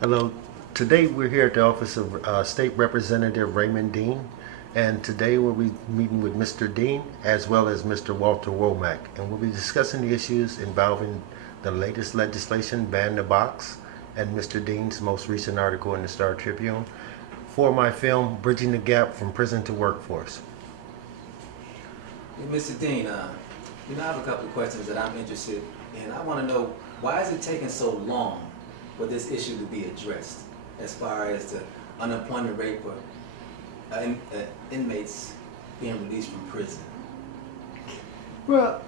Hello. Today we're here at the office of State Representative Raymond Dehn, and today we'll be meeting with Mr. Dehn as well as Mr. Walter Womack, and we'll be discussing the issues involving the latest legislation, Ban the Box, and Mr. Dehn's most recent article in the Star Tribune for my film, Bridging the Gap from Prison to Workforce. Hey, Mr. Dehn, I have a couple of questions that I'm interested in. I want to know, why is it taking so long for this issue to be addressed as far as the unemployment rate for inmates being released from prison? Well,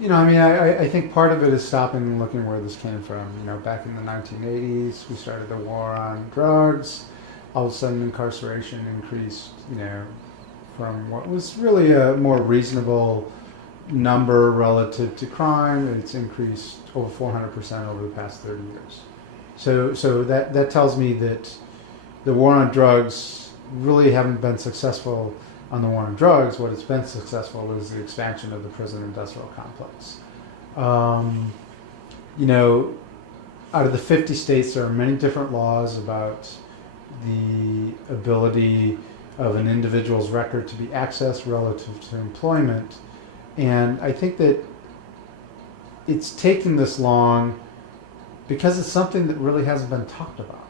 I think part of it is stopping and looking where this came from. Back in the 1980s, we started the war on drugs. All of a sudden, incarceration increased, from what was really a more reasonable number relative to crime. It's increased over 400% over the past 30 years. So that tells me that the war on drugs really haven't been successful on the war on drugs. What it's been successful is the expansion of the prison industrial complex. Out of the 50 states, there are many different laws about the ability of an individual's record to be accessed relative to employment. And I think that it's taken this long because it's something that really hasn't been talked about.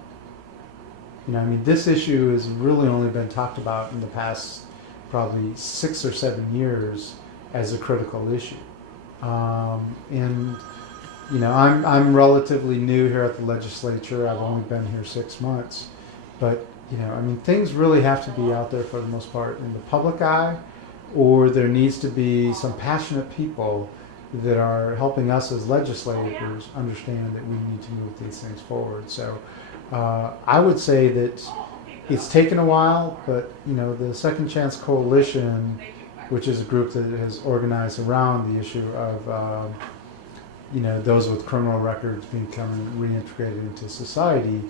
This issue has really only been talked about in the past probably 6 or 7 years as a critical issue. I'm relatively new here at the legislature. I've only been here 6 months. But, things really have to be out there for the most part in the public eye, or there needs to be some passionate people that are helping us as legislators understand that we need to move these things forward. So I would say that it's taken a while, but the Second Chance Coalition, which is a group that has organized around the issue of those with criminal records becoming reintegrated into society,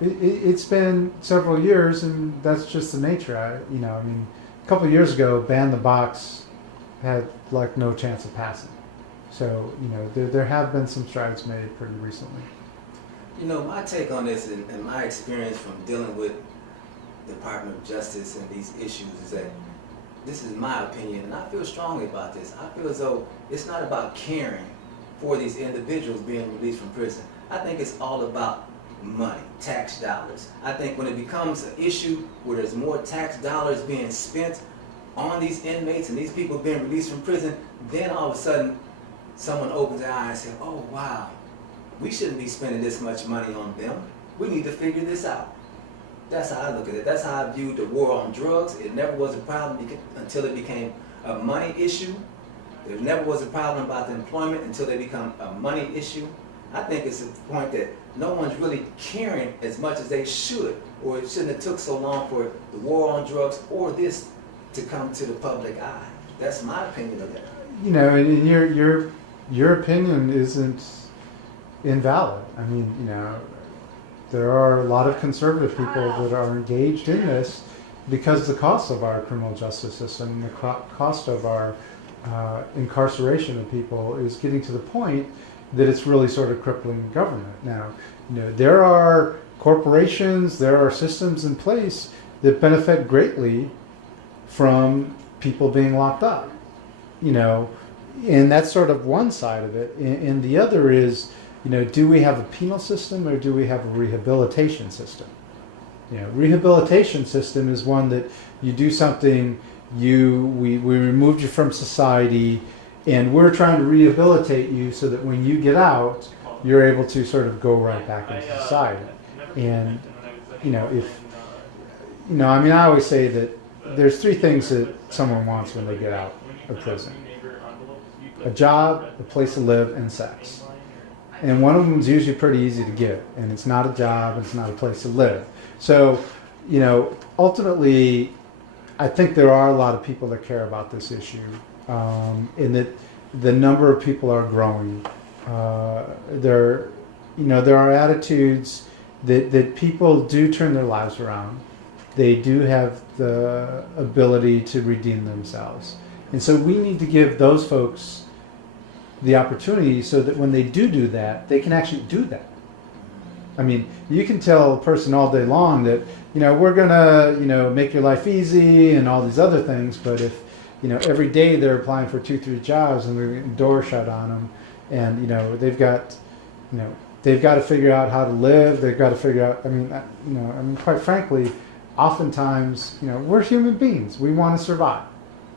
it's been several years, and that's just the nature. A couple of years ago, Ban the Box had like no chance of passing. So, there have been some strides made pretty recently. My take on this and my experience from dealing with the Department of Justice and these issues is that this is my opinion, and I feel strongly about this. I feel as though it's not about caring for these individuals being released from prison. I think it's all about money, tax dollars. I think when it becomes an issue where there's more tax dollars being spent on these inmates and these people being released from prison, then all of a sudden someone opens their eyes and says, oh wow, we shouldn't be spending this much money on them. We need to figure this out. That's how I look at it. That's how I viewed the war on drugs. It never was a problem until it became a money issue. There never was a problem about the employment until they become a money issue. I think it's a point that no one's really caring as much as they should, or it shouldn't have took so long for the war on drugs or this to come to the public eye. That's my opinion of that. And your opinion isn't invalid. There are a lot of conservative people that are engaged in this because the cost of our criminal justice system, the cost of our incarceration of people is getting to the point that it's really sort of crippling government. Now, there are corporations, there are systems in place that benefit greatly from people being locked up, and that's sort of one side of it. And the other is, do we have a penal system or do we have a rehabilitation system? Rehabilitation system is one that you do something, we removed you from society, and we're trying to rehabilitate you so that when you get out, you're able to sort of go right back into society. And, I always say that there's 3 things that someone wants when they get out of prison: a job, a place to live, and sex. And one of them is usually pretty easy to get, and it's not a job, it's not a place to live. So, ultimately, I think there are a lot of people that care about this issue. In that the number of people are growing. There are attitudes that people do turn their lives around. They do have the ability to redeem themselves. And so we need to give those folks the opportunity so that when they do that, they can actually do that. I mean, you can tell a person all day long that, we're gonna, make your life easy and all these other things, but if, every day they're applying for 2, 3 jobs and the door shut on them, and, they've got, they've got to figure out how to live. They've got to figure out, quite frankly, oftentimes, we're human beings. We want to survive.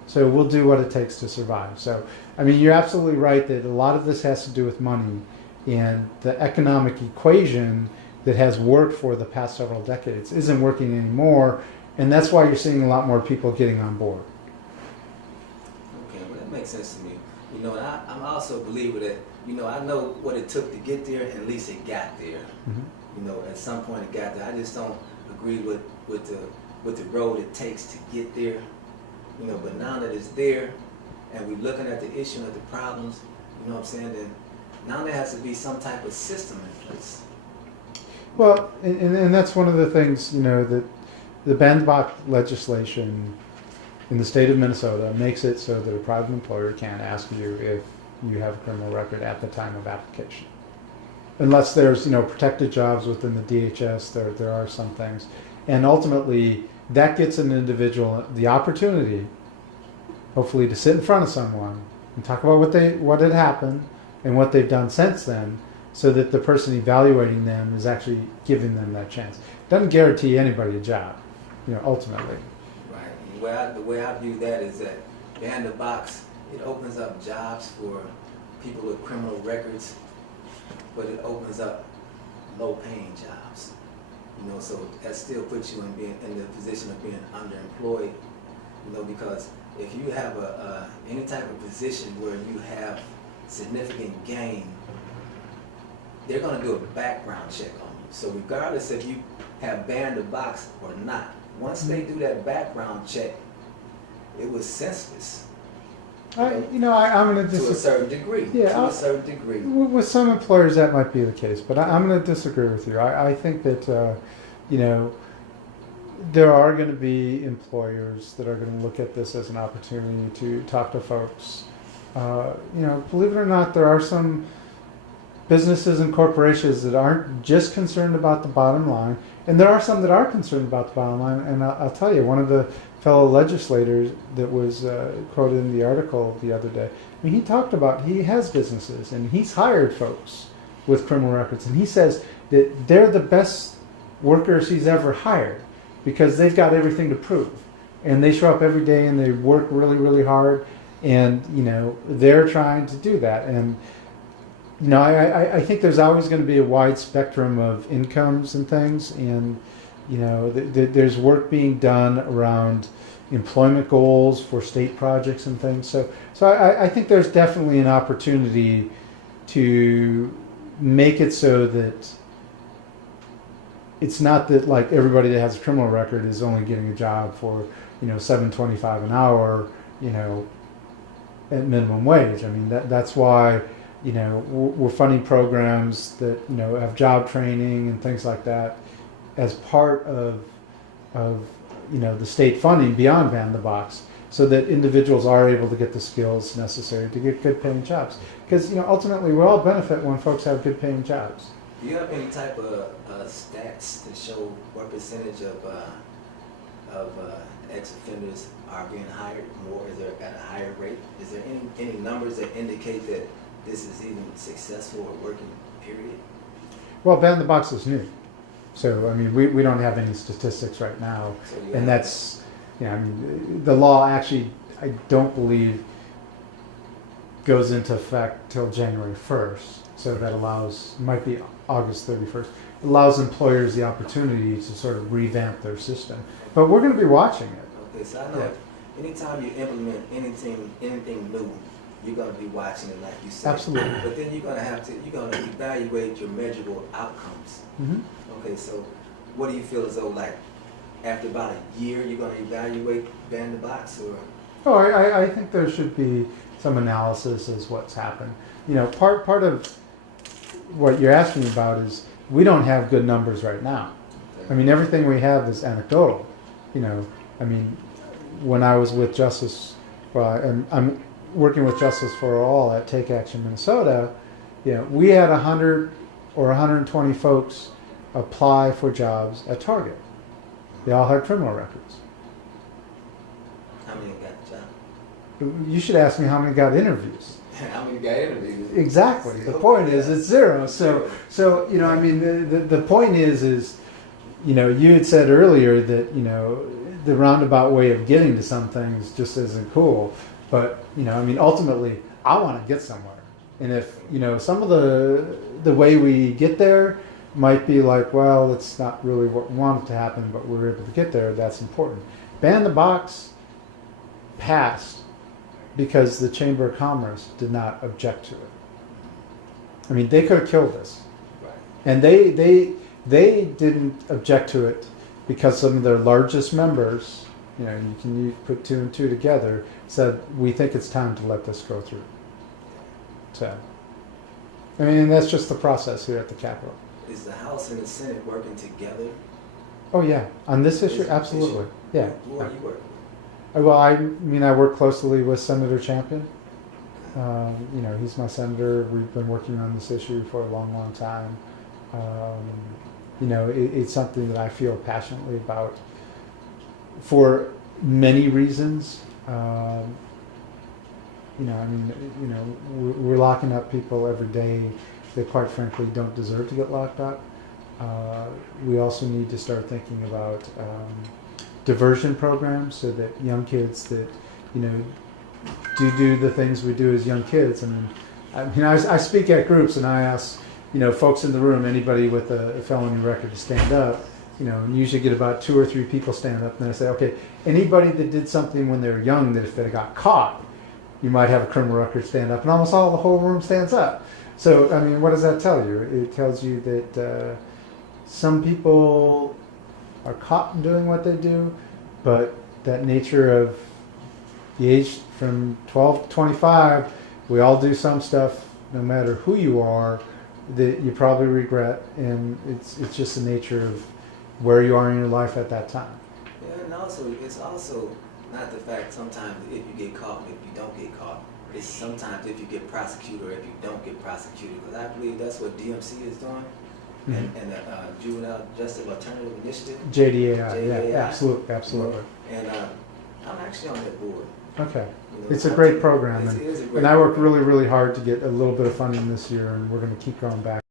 So we'll do what it takes to survive. So, you're absolutely right that a lot of this has to do with money and the economic equation that has worked for the past several decades isn't working anymore. And that's why you're seeing a lot more people getting on board. Okay, well, that makes sense to me. And I'm also a believer that, I know what it took to get there, and at least it got there. Mm-hmm. At some point it got there. I just don't agree with the road it takes to get there. But now that it's there, and we're looking at the issue and the problems, what I'm saying, then now there has to be some type of system in place. Well, and that's one of the things, that the bandbox legislation in the state of Minnesota makes it so that a private employer can't ask you if you have a criminal record at the time of application. Unless there's, protected jobs within the DHS, there are some things. And ultimately, that gets an individual the opportunity, hopefully, to sit in front of someone and talk about what had happened and what they've done since then, so that the person evaluating them is actually giving them that chance. Doesn't guarantee anybody a job, ultimately. Right. The way I view that is that behind the box, it opens up jobs for people with criminal records, but it opens up low-paying jobs. So that still puts you in the position of being underemployed. Because if you have any type of position where you have significant gain, they're going to do a background check on you. So regardless if you have banned the box or not, once they do that background check, it was senseless. I'm going to to a certain degree. Yeah, to a certain degree. With some employers, that might be the case, but I'm going to disagree with you. I think that there are going to be employers that are going to look at this as an opportunity to talk to folks. Believe it or not, there are some businesses and corporations that aren't just concerned about the bottom line, and there are some that are concerned about the bottom line. And I'll tell you, one of the fellow legislators that was quoted in the article the other day, he talked about he has businesses and he's hired folks with criminal records, and he says that they're the best workers he's ever hired because they've got everything to prove, and they show up every day and they work really, really hard, and they're trying to do that. And I think there's always going to be a wide spectrum of incomes and things, and there's work being done around employment goals for state projects and things. So I think there's definitely an opportunity to make it so that it's not that like everybody that has a criminal record is only getting a job for $7.25 an hour, at minimum wage. That's why we're funding programs that have job training and things like that as part of the state funding beyond Ban the Box, so that individuals are able to get the skills necessary to get good paying jobs. Because ultimately we all benefit when folks have good paying jobs. Do you have any type of stats that show what percentage of ex-offenders are being hired more? Is there at a higher rate? Is there any numbers that indicate that this is even successful or working, period? Well, Ban the Box is new. So, we don't have any statistics right now. So and that's, the law actually, I don't believe, goes into effect till January 1st. So that might be August 31st. It allows employers the opportunity to sort of revamp their system. But we're going to be watching it. Okay, so I know anytime you implement anything new, you're going to be watching it, like you said. Absolutely. But then you're going to evaluate your measurable outcomes. Mm-hmm. Okay, so what do you feel as though, like, after about a year, you're going to evaluate Ban the Box, or? Oh, I think there should be some analysis as what's happened. Part of what you're asking about is we don't have good numbers right now. Okay. Everything we have is anecdotal. When I was with Justice, I'm working with Justice for All at Take Action Minnesota, we had 100 or 120 folks apply for jobs at Target. They all had criminal records. How many got the job? You should ask me how many got interviews. How many got interviews? Exactly. The point is, it's zero. So you know, I mean, the point is, you know, you had said earlier that, you know, the roundabout way of getting to some things just isn't cool. But, you know, I mean, ultimately, I want to get somewhere. And if, you know, some of the way we get there might be like, well, it's not really what we wanted to happen, but we're able to get there. That's important. Ban the box passed because the Chamber of Commerce did not object to it. I mean, they could have killed this. Right. And they didn't object to it because some of their largest members, you know, you put two and two together, said, we think it's time to let this go through. So, I mean, that's just the process here at the Capitol. Is the House and the Senate working together? Oh yeah, on this issue, absolutely. Yeah. Who are you working Well, I mean, I work closely with Senator Champion. You know, he's my senator. We've been working on this issue for a long, long time. You know, it's something that I feel passionately about for many reasons. You know, I mean, you know, we're locking up people every day that, quite frankly, don't deserve to get locked up. We also need to start thinking about diversion programs so that young kids that, you know, do the things we do as young kids. I speak at groups and I ask, you know, folks in the room, anybody with a felony record to stand up, you know, and usually get about 2 or 3 people stand up. And then I say, okay, anybody that did something when they were young that if they got caught, you might have a criminal record, stand up. And almost all the whole room stands up. So, I mean, what does that tell you? It tells you that some people are caught in doing what they do, but that nature of the age from 12 to 25, we all do some stuff, no matter who you are, that you probably regret, and it's just the nature of where you are in your life at that time. Yeah, and also, it's also not the fact sometimes if you get caught and if you don't get caught. It's sometimes if you get prosecuted or if you don't get prosecuted. Because I believe that's what DMC is doing. Mm-hmm. And the Juvenile Justice Alternative Initiative. JDAI, yeah, absolutely. And I'm actually on that board. Okay. You know, It's a great program, it is a great and I worked program. really, really hard to get a little bit of funding this year, and we're going to keep going back.